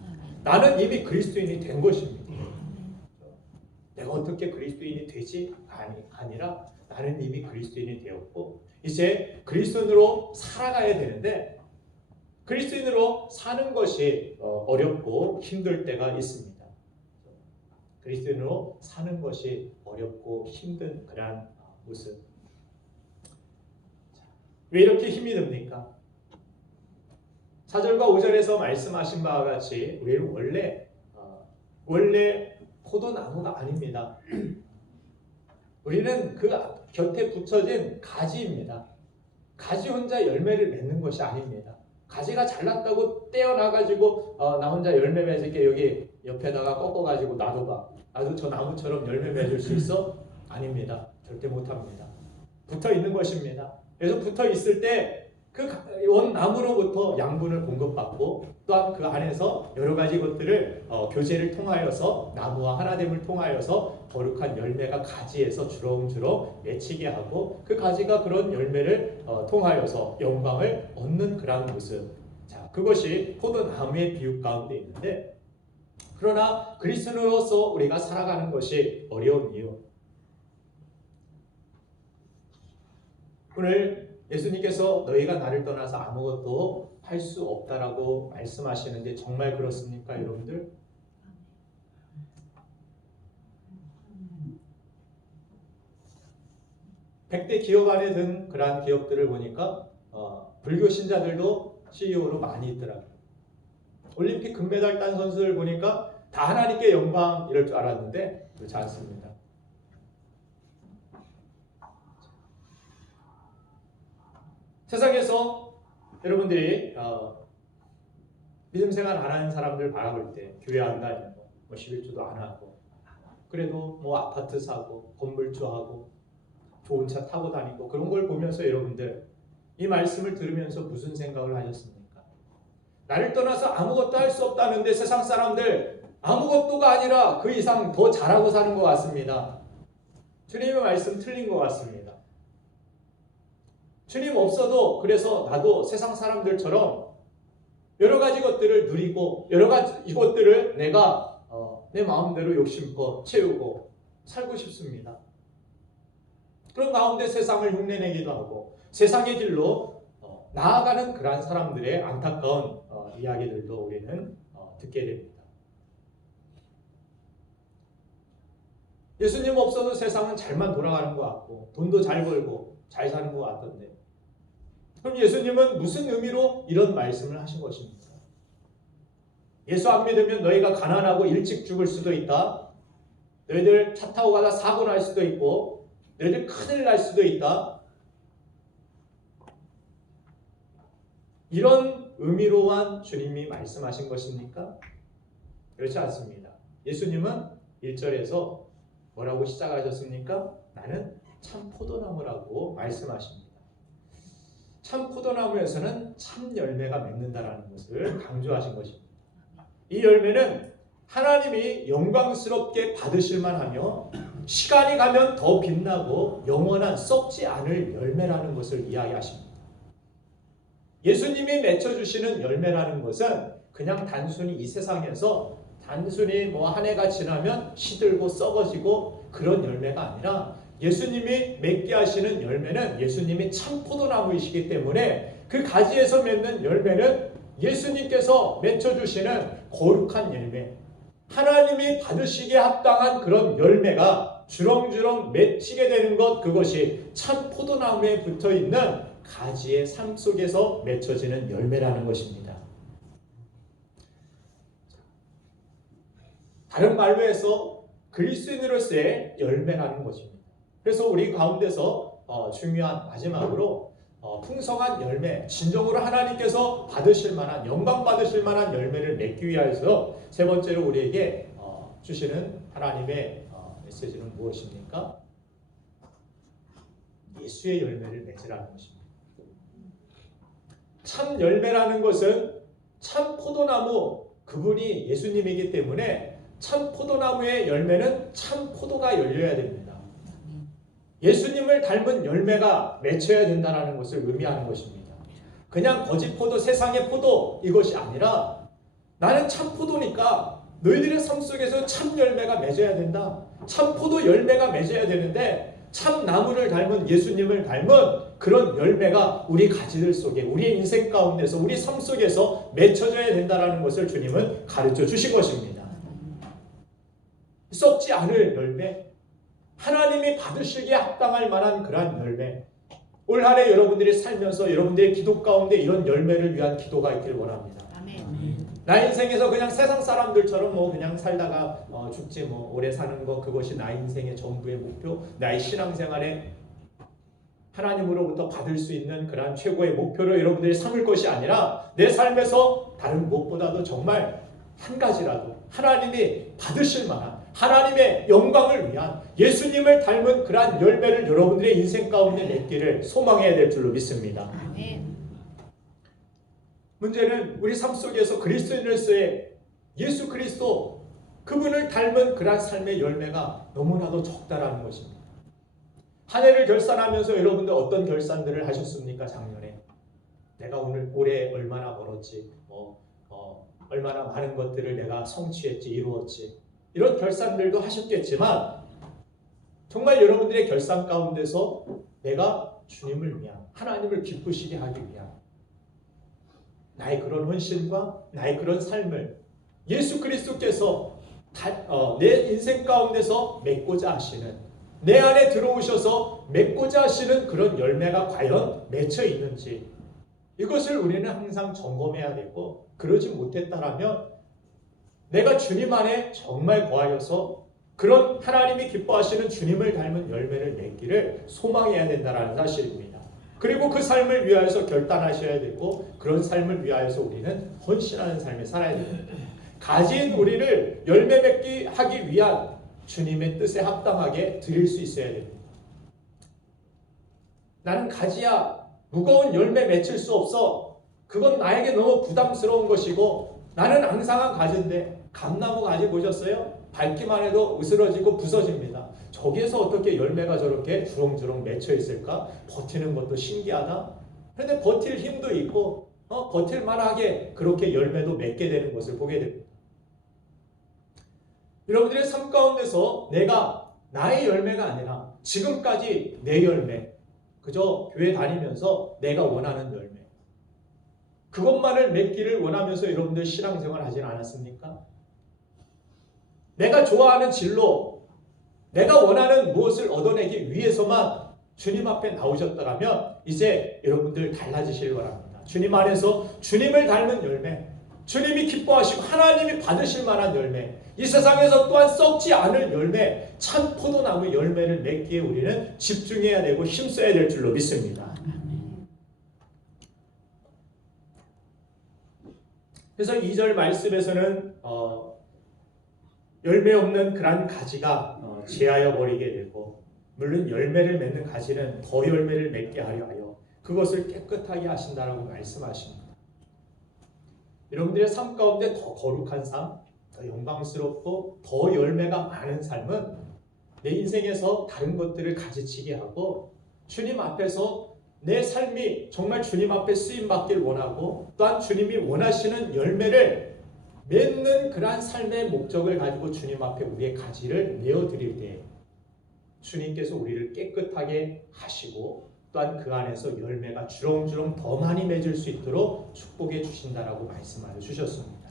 나는 이미 그리스도인이 된 것입니다. 내가 어떻게 그리스도인이 되지? 아니라 나는 이미 그리스도인이 되었고 이제 그리스도인으로 살아가야 되는데 그리스도인으로 사는 것이 어렵고 힘들 때가 있습니다. 그리스도인으로 사는 것이 어렵고 힘든 그러한 모습. 왜 이렇게 힘이 듭니까? 4절과 5절에서 말씀하신 바와 같이 우리는 원래 포도나무가 아닙니다. 우리는 그 곁에 붙여진 가지입니다. 가지 혼자 열매를 맺는 것이 아닙니다. 가지가 잘났다고 떼어놔가지고 나 혼자 열매 맺을게 여기 옆에다가 꺾어가지고 놔둬봐. 나도 저 나무처럼 열매 맺을 수 있어? 아닙니다. 절대 못합니다. 붙어 있는 것입니다. 그래서 붙어 있을 때 그 원나무로부터 양분을 공급받고 또한 그 안에서 여러 가지 것들을 교제를 통하여서 나무와 하나됨을 통하여서 거룩한 열매가 가지에서 주렁주렁 맺히게 하고 그 가지가 그런 열매를 통하여서 영광을 얻는 그런 모습. 자, 그것이 포도나무의 비유 가운데 있는데 그러나 그리스도인으로서 우리가 살아가는 것이 어려운 이유. 오늘 예수님께서 너희가 나를 떠나서 아무것도 할 수 없다라고 말씀하시는데 정말 그렇습니까, 여러분들? 백대 기업 안에 든 그러한 기업들을 보니까 불교 신자들도 CEO로 많이 있더라고요. 올림픽 금메달 딴 선수들 보니까 다 하나님께 영광 이럴 줄 알았는데 그렇지 않습니다. 세상에서 여러분들이 믿음 생활 안 하는 사람들 바라볼 때 교회 안 다니고 11주도 안 하고 그래도 아파트 사고 건물주하고 좋은 차 타고 다니고 그런 걸 보면서 여러분들 이 말씀을 들으면서 무슨 생각을 하셨습니까? 나를 떠나서 아무것도 할 수 없다는데 세상 사람들 아무것도가 아니라 그 이상 더 잘하고 사는 것 같습니다. 주님의 말씀 틀린 것 같습니다. 주님 없어도 그래서 나도 세상 사람들처럼 여러 가지 것들을 누리고 여러 가지 것들을 내가 내 마음대로 욕심껏 채우고 살고 싶습니다. 그런 가운데 세상을 흉내내기도 하고 세상의 길로 나아가는 그러한 사람들의 안타까운 이야기들도 우리는 듣게 됩니다. 예수님 없어도 세상은 잘만 돌아가는 것 같고 돈도 잘 벌고 잘 사는 것 같던데, 그럼 예수님은 무슨 의미로 이런 말씀을 하신 것입니까? 예수 안 믿으면 너희가 가난하고 일찍 죽을 수도 있다. 너희들 차 타고 가다 사고 날 수도 있고 너희들 큰일 날 수도 있다. 이런 의미로만 주님이 말씀하신 것입니까? 그렇지 않습니다. 예수님은 1절에서 뭐라고 시작하셨습니까? 나는 참 포도나무라고 말씀하십니다. 참 포도나무에서는 참 열매가 맺는다라는 것을 강조하신 것입니다. 이 열매는 하나님이 영광스럽게 받으실 만하며 시간이 가면 더 빛나고 영원한 썩지 않을 열매라는 것을 이야기하십니다. 예수님이 맺혀주시는 열매라는 것은 그냥 단순히 이 세상에서 단순히 한 해가 지나면 시들고 썩어지고 그런 열매가 아니라, 예수님이 맺게 하시는 열매는 예수님이 참 포도나무이시기 때문에 그 가지에서 맺는 열매는 예수님께서 맺혀주시는 거룩한 열매, 하나님이 받으시기에 합당한 그런 열매가 주렁주렁 맺히게 되는 것, 그것이 참 포도나무에 붙어있는 가지의 삶 속에서 맺혀지는 열매라는 것입니다. 다른 말로 해서 그리스도인으로서의 열매라는 것입니다. 그래서 우리 가운데서 중요한 마지막으로 풍성한 열매, 진정으로 하나님께서 받으실 만한, 영광 받으실 만한 열매를 맺기 위하여서 세 번째로 우리에게 주시는 하나님의 메시지는 무엇입니까? 예수의 열매를 맺으라는 것입니다. 참 열매라는 것은 참 포도나무, 그분이 예수님이기 때문에 참 포도나무의 열매는 참 포도가 열려야 됩니다. 예수님을 닮은 열매가 맺혀야 된다는 것을 의미하는 것입니다. 그냥 거짓 포도, 세상의 포도, 이것이 아니라 나는 참 포도니까 너희들의 삶 속에서 참 열매가 맺어야 된다. 참 포도 열매가 맺어야 되는데 참 나무를 닮은 예수님을 닮은 그런 열매가 우리 가지들 속에, 우리 인생 가운데서, 우리 삶 속에서 맺혀져야 된다는 것을 주님은 가르쳐 주신 것입니다. 썩지 않을 열매, 하나님이 받으시기에 합당할 만한 그러한 열매, 올 한 해 여러분들이 살면서 여러분들의 기도 가운데 이런 열매를 위한 기도가 있기를 원합니다. 나 인생에서 그냥 세상 사람들처럼 그냥 살다가 죽지 오래 사는 거, 그것이 나 인생의 전부의 목표, 나의 신앙생활에 하나님으로부터 받을 수 있는 그러한 최고의 목표로 여러분들이 삼을 것이 아니라, 내 삶에서 다른 무엇보다도 정말 한 가지라도 하나님이 받으실 만한, 하나님의 영광을 위한, 예수님을 닮은 그러한 열매를 여러분들의 인생 가운데 맺기를 소망해야 될 줄로 믿습니다. 문제는 우리 삶 속에서 그리스도인으로서의 예수 그리스도, 그분을 닮은 그러한 삶의 열매가 너무나도 적다라는 것입니다. 한 해를 결산하면서 여러분들 어떤 결산들을 하셨습니까? 작년에 내가 올해 얼마나 벌었지, 얼마나 많은 것들을 내가 성취했지, 이루었지, 이런 결산들도 하셨겠지만, 정말 여러분들의 결산 가운데서 내가 주님을 위한, 하나님을 기쁘시게 하기 위한 나의 그런 헌신과 나의 그런 삶을 예수 그리스도께서 내 인생 가운데서 맺고자 하시는, 내 안에 들어오셔서 맺고자 하시는 그런 열매가 과연 맺혀 있는지, 이것을 우리는 항상 점검해야 되고, 그러지 못했다라면 내가 주님 안에 정말 거하여서 그런 하나님이 기뻐하시는 주님을 닮은 열매를 맺기를 소망해야 된다는 사실입니다. 그리고 그 삶을 위하여서 결단하셔야 되고, 그런 삶을 위하여서 우리는 헌신하는 삶을 살아야 됩니다. 가진 우리를 열매 맺기 하기 위한 주님의 뜻에 합당하게 드릴 수 있어야 됩니다. 나는 가지야 무거운 열매 맺힐 수 없어, 그건 나에게 너무 부담스러운 것이고, 나는 앙상한 가지인데, 감나무 가지 보셨어요? 밟기만 해도 으스러지고 부서집니다. 저기에서 어떻게 열매가 저렇게 주렁주렁 맺혀 있을까? 버티는 것도 신기하다. 그런데 버틸 힘도 있고 버틸 만하게 그렇게 열매도 맺게 되는 것을 보게 됩니다. 여러분들의 삶 가운데서 내가 나의 열매가 아니라 지금까지 내 열매, 그저 교회 다니면서 내가 원하는 열매, 그것만을 맺기를 원하면서 여러분들 신앙생활 하진 않았습니까? 내가 좋아하는 진로, 내가 원하는 무엇을 얻어내기 위해서만 주님 앞에 나오셨더라면 이제 여러분들 달라지실 거랍니다. 주님 안에서 주님을 닮은 열매, 주님이 기뻐하시고 하나님이 받으실 만한 열매, 이 세상에서 또한 썩지 않을 열매, 참 포도나무 열매를 맺기에 우리는 집중해야 되고 힘써야 될 줄로 믿습니다. 그래서 2절 말씀에서는 열매 없는 그런 가지가 제하여 버리게 되고, 물론 열매를 맺는 가지는 더 열매를 맺게 하여 그것을 깨끗하게 하신다라고 말씀하십니다. 여러분들의 삶 가운데 더 거룩한 삶, 더 영광스럽고 더 열매가 많은 삶은 내 인생에서 다른 것들을 가지치게 하고 주님 앞에서 내 삶이 정말 주님 앞에 쓰임받길 원하고 또한 주님이 원하시는 열매를 맺는 그러한 삶의 목적을 가지고 주님 앞에 우리의 가지를 내어드릴 때 주님께서 우리를 깨끗하게 하시고 또한 그 안에서 열매가 주렁주렁 더 많이 맺을 수 있도록 축복해 주신다라고 말씀하여 주셨습니다.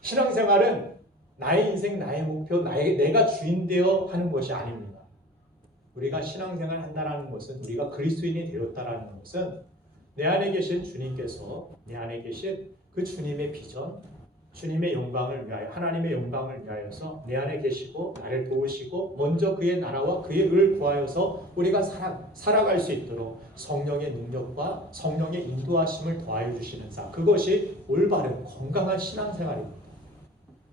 신앙생활은 나의 인생, 나의 목표, 내가 주인 되어 하는 것이 아닙니다. 우리가 신앙생활 한다는 것은, 우리가 그리스도인이 되었다라는 것은 내 안에 계신 주님께서 내 안에 계신 그 주님의 비전, 주님의 영광을 위하여, 하나님의 영광을 위하여서 내 안에 계시고 나를 도우시고 먼저 그의 나라와 그의 의를 구하여서 우리가 살아갈 수 있도록 성령의 능력과 성령의 인도하심을 더하여 주시는 삶, 그것이 올바른 건강한 신앙생활입니다.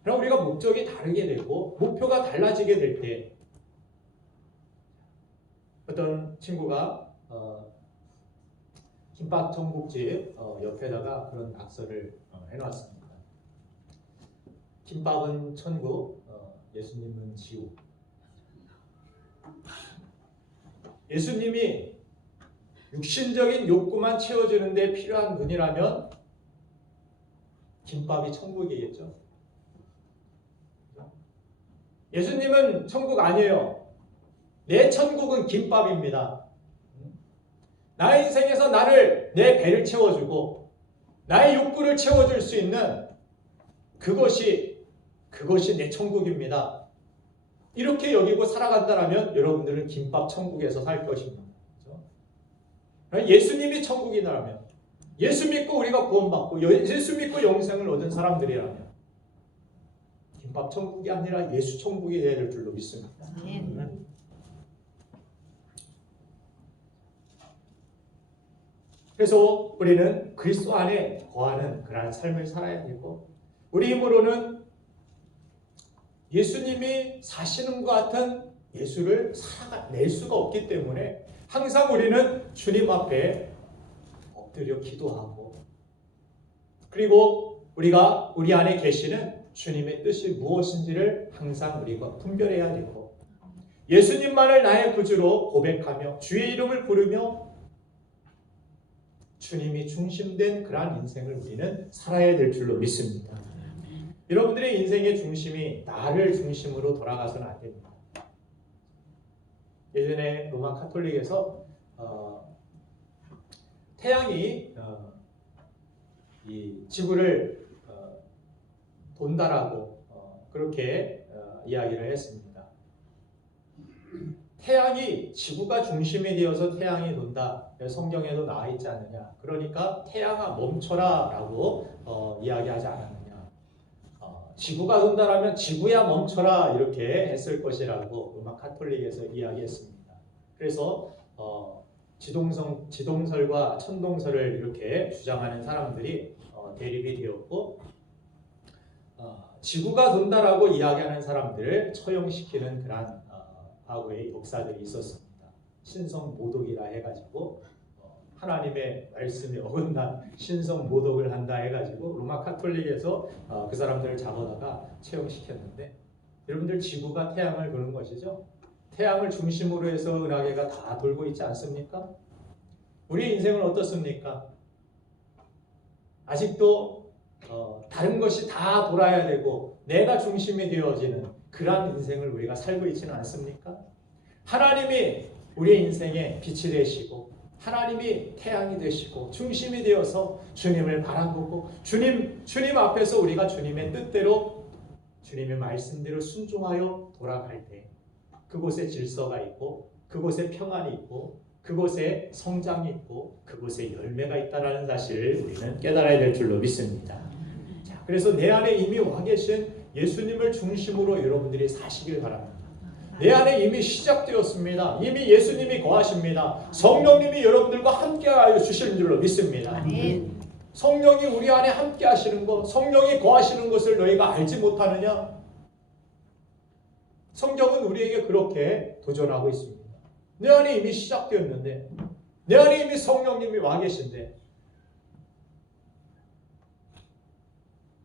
그럼 우리가 목적이 다르게 되고 목표가 달라지게 될 때, 어떤 친구가 김밥 전국집 옆에다가 그런 낙서를 해놨습니다. 김밥은 천국, 예수님은 지옥. 예수님이 육신적인 욕구만 채워주는 데 필요한 분이라면 김밥이 천국이겠죠. 예수님은 천국 아니에요. 내 천국은 김밥입니다. 나의 인생에서 내 배를 채워주고 나의 욕구를 채워줄 수 있는 그것이 내 천국입니다. 이렇게 여기고 살아간다면 여러분들은 김밥 천국에서 살 것입니다. 그렇죠? 예수님이 천국이라면, 예수 믿고 우리가 구원받고 예수 믿고 영생을 얻은 사람들이라면 김밥 천국이 아니라 예수 천국이 되어야 될 줄로 믿습니다. 그래서 우리는 그리스도 안에 거하는 그러한 삶을 살아야 되고, 우리 힘으로는 예수님이 사시는 것 같은 예수를 살아낼 수가 없기 때문에 항상 우리는 주님 앞에 엎드려 기도하고, 그리고 우리가 우리 안에 계시는 주님의 뜻이 무엇인지를 항상 우리가 분별해야 되고, 예수님만을 나의 구주로 고백하며 주의 이름을 부르며 주님이 중심된 그러한 인생을 우리는 살아야 될 줄로 믿습니다. 여러분들의 인생의 중심이 나를 중심으로 돌아가서는 안 됩니다. 예전에 로마 카톨릭에서 태양이 이 지구를 돈다라고 그렇게 이야기를 했습니다. 태양이 지구가 중심이 되어서 태양이 돈다. 성경에도 나와 있지 않느냐. 그러니까 태양아 멈춰라 라고 이야기하지 않았느냐. 지구가 돈다라면 지구야 멈춰라 이렇게 했을 것이라고 로마 카톨릭에서 이야기했습니다. 그래서 지동설과 천동설을 이렇게 주장하는 사람들이 대립이 되었고, 지구가 돈다라고 이야기하는 사람들을 처형시키는 그러한 과거의 역사들이 있었습니다. 신성 모독이라 해가지고 하나님의 말씀에 어긋난 신성 모독을 한다 해가지고 로마 카톨릭에서 그 사람들을 잡아다가 처형시켰는데, 여러분들 지구가 태양을 도는 것이죠. 태양을 중심으로 해서 은하계가 다 돌고 있지 않습니까? 우리 인생은 어떻습니까? 아직도 다른 것이 다 돌아야 되고 내가 중심이 되어지는 그러한 인생을 우리가 살고 있지는 않습니까? 하나님이 우리의 인생에 빛이 되시고 하나님이 태양이 되시고 중심이 되어서 주님을 바라보고 주님 앞에서 우리가 주님의 뜻대로 주님의 말씀대로 순종하여 돌아갈 때 그곳에 질서가 있고 그곳에 평안이 있고 그곳에 성장이 있고 그곳에 열매가 있다는 사실을 우리는 깨달아야 될 줄로 믿습니다. 자, 그래서 내 안에 이미 와 계신 예수님을 중심으로 여러분들이 사시길 바랍니다. 내 안에 이미 시작되었습니다. 이미 예수님이 거하십니다. 성령님이 여러분들과 함께하여 주실 줄로 믿습니다. 성령이 우리 안에 함께 하시는 것, 성령이 거하시는 것을 너희가 알지 못하느냐? 성경은 우리에게 그렇게 도전하고 있습니다. 내 안에 이미 시작되었는데, 내 안에 이미 성령님이 와 계신데,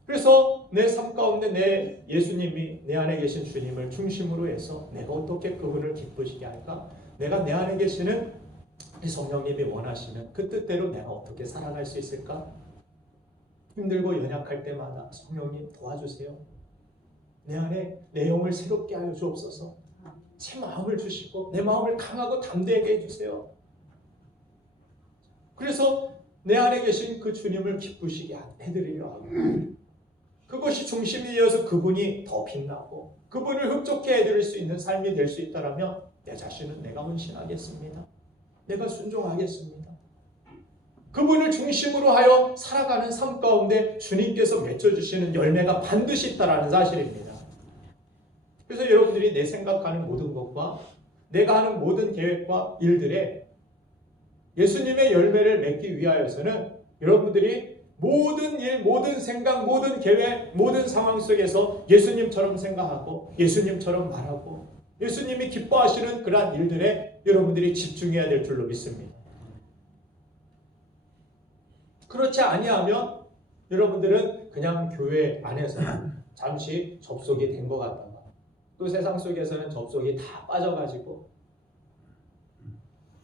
그래서 내 삶 가운데 내 예수님이 내 안에 계신 주님을 중심으로 해서 내가 어떻게 그분을 기쁘시게 할까? 내가 내 안에 계시는 성령님이 원하시는 그 뜻대로 내가 어떻게 살아갈 수 있을까? 힘들고 연약할 때마다 성령님 도와주세요. 내 안에 내 영을 새롭게 하여 주옵소서. 제 마음을 주시고 내 마음을 강하고 담대하게 해주세요. 그래서 내 안에 계신 그 주님을 기쁘시게 해드리려 하고 그것이 중심이 되어서 그분이 더 빛나고 그분을 흡족해 해드릴 수 있는 삶이 될 수 있다면 내 자신은 내가 헌신하겠습니다. 내가 순종하겠습니다. 그분을 중심으로 하여 살아가는 삶 가운데 주님께서 맺어주시는 열매가 반드시 있다는 사실입니다. 그래서 여러분들이 내 생각하는 모든 것과 내가 하는 모든 계획과 일들에 예수님의 열매를 맺기 위하여서는 여러분들이 모든 일, 모든 생각, 모든 계획, 모든 상황 속에서 예수님처럼 생각하고 예수님처럼 말하고 예수님이 기뻐하시는 그러한 일들에 여러분들이 집중해야 될 줄로 믿습니다. 그렇지 아니하면 여러분들은 그냥 교회 안에서 잠시 접속이 된 것 같다가 또 세상 속에서는 접속이 다 빠져가지고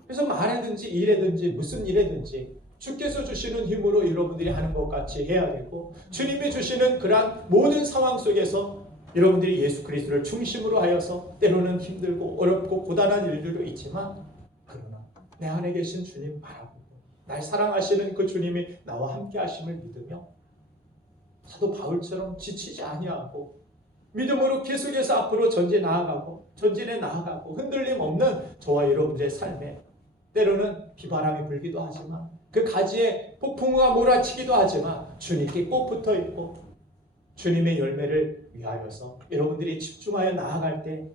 그래서 말이든지 일이든지 무슨 일이든지 주께서 주시는 힘으로 여러분들이 하는 것 같이 해야 되고 주님이 주시는 그러한 모든 상황 속에서 여러분들이 예수 그리스도를 중심으로 하여서 때로는 힘들고 어렵고 고단한 일들도 있지만 그러나 내 안에 계신 주님 바라보고 날 사랑하시는 그 주님이 나와 함께 하심을 믿으며 사도 바울처럼 지치지 아니하고 믿음으로 계속해서 앞으로 전진해 나아가고 흔들림 없는 저와 여러분들의 삶에 때로는 비바람이 불기도 하지만 그 가지에 폭풍우가 몰아치기도 하지만 주님께 꼭 붙어있고 주님의 열매를 위하여서 여러분들이 집중하여 나아갈 때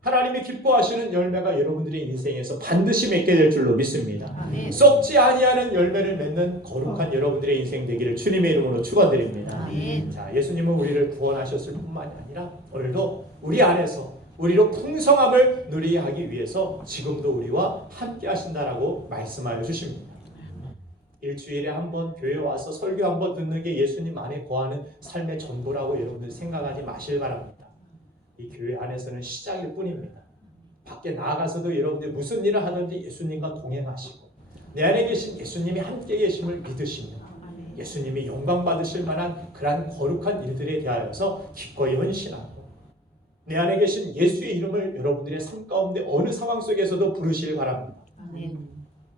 하나님이 기뻐하시는 열매가 여러분들의 인생에서 반드시 맺게 될 줄로 믿습니다. 아멘. 썩지 아니하는 열매를 맺는 거룩한 여러분들의 인생 되기를 주님의 이름으로 축원드립니다. 아멘. 자, 예수님은 우리를 구원하셨을 뿐만이 아니라 오늘도 우리 안에서 우리로 풍성함을 누리게 하기 위해서 지금도 우리와 함께 하신다라고 말씀하여 주십니다. 일주일에 한 번 교회 와서 설교 한 번 듣는 게 예수님 안에 거하는 삶의 전부라고 여러분들 생각하지 마실 바랍니다. 이 교회 안에서는 시작일 뿐입니다. 밖에 나아가서도 여러분들 무슨 일을 하든지 예수님과 동행하시고 내 안에 계신 예수님이 함께 계심을 믿으시며 예수님이 영광 받으실 만한 그러한 거룩한 일들에 대하여서 기꺼이 헌신하고 내 안에 계신 예수의 이름을 여러분들의 삶 가운데 어느 상황 속에서도 부르시길 바랍니다.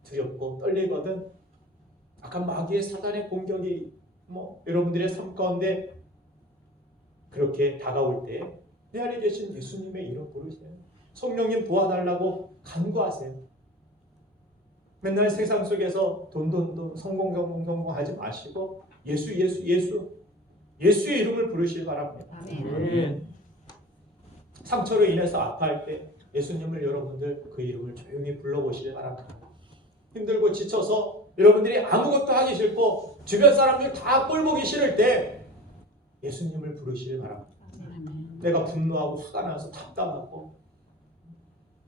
두렵고 떨리거든 아까 마귀의 사단의 공격이 여러분들의 삶 가운데 그렇게 다가올 때 내 안에 계신 예수님의 이름 부르세요. 성령님 도와달라고 간구하세요. 맨날 세상 속에서 돈 성공 하지 마시고 예수의 이름을 부르시기 바랍니다. 아멘. 상처로 인해서 아파할 때 예수님을 여러분들 그 이름을 조용히 불러보시기 바랍니다. 힘들고 지쳐서 여러분들이 아무것도 하기 싫고 주변 사람들 다 꼴보기 싫을 때 예수님을 부르시기 바랍니다. 내가 분노하고 화가 나서 답답하고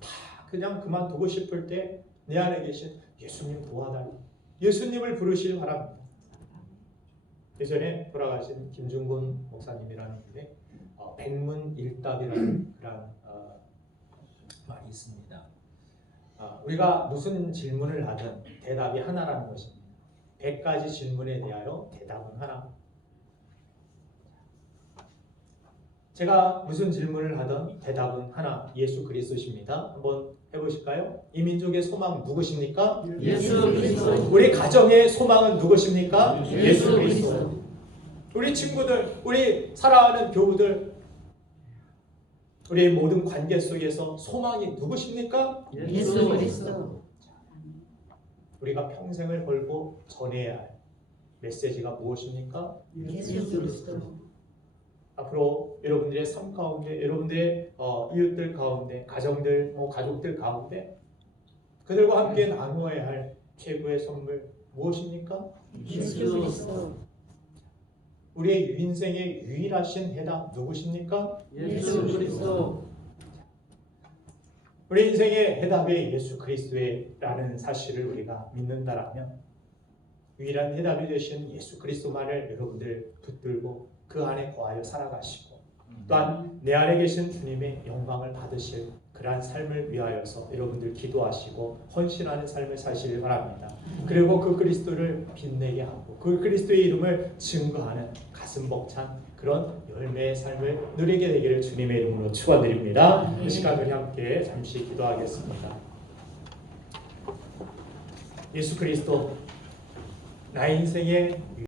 다 그냥 그만두고 싶을 때 내 안에 계신 예수님 도와달라. 예수님을 부르시기 바랍니다. 예전에 돌아가신 김중곤 목사님이라는 분의 백문일답이라는 그런 말이 있습니다. 우리가 무슨 질문을 하든 대답이 하나라는 것입니다. 100가지 질문에 대하여 대답은 하나. 제가 무슨 질문을 하든 대답은 하나, 예수 그리스도십니다. 한번 해보실까요? 이 민족의 소망 누구십니까? 예수 그리스도. 우리 가정의 소망은 누구십니까? 예수 그리스도. 우리 친구들, 우리 사랑하는 교우들, 우리 모든 관계 속에서 소망이 누구십니까? 예수 그리스도. 우리가 평생을 걸고 전해야 할 메시지가 무엇입니까? 예수 그리스도. 앞으로 여러분들의 삶 가운데, 여러분들의 이웃들 가운데, 가정들, 가족들 가운데 그들과 함께 나누어야 할 최고의 선물 무엇입니까? 예수 그리스도. 우리의 인생의 유일하신 해답 누구십니까? 예수 그리스도. 우리 인생의 해답이 예수 그리스도라는 사실을 우리가 믿는다라면 유일한 해답이 되신 예수 그리스도만을 여러분들 붙들고 그 안에 거하여 살아가시고 또한 내 안에 계신 주님의 영광을 받으실 그러한 삶을 위하여서 여러분들 기도하시고 헌신하는 삶을 사시길 바랍니다. 그리고 그 그리스도를 빛내게 하고 그 그리스도의 이름을 증거하는 가슴 벅찬 그런 열매의 삶을 누리게 되기를 주님의 이름으로 축원드립니다. 이 시간 우리 함께 잠시 기도하겠습니다. 예수 그리스도 나의 인생의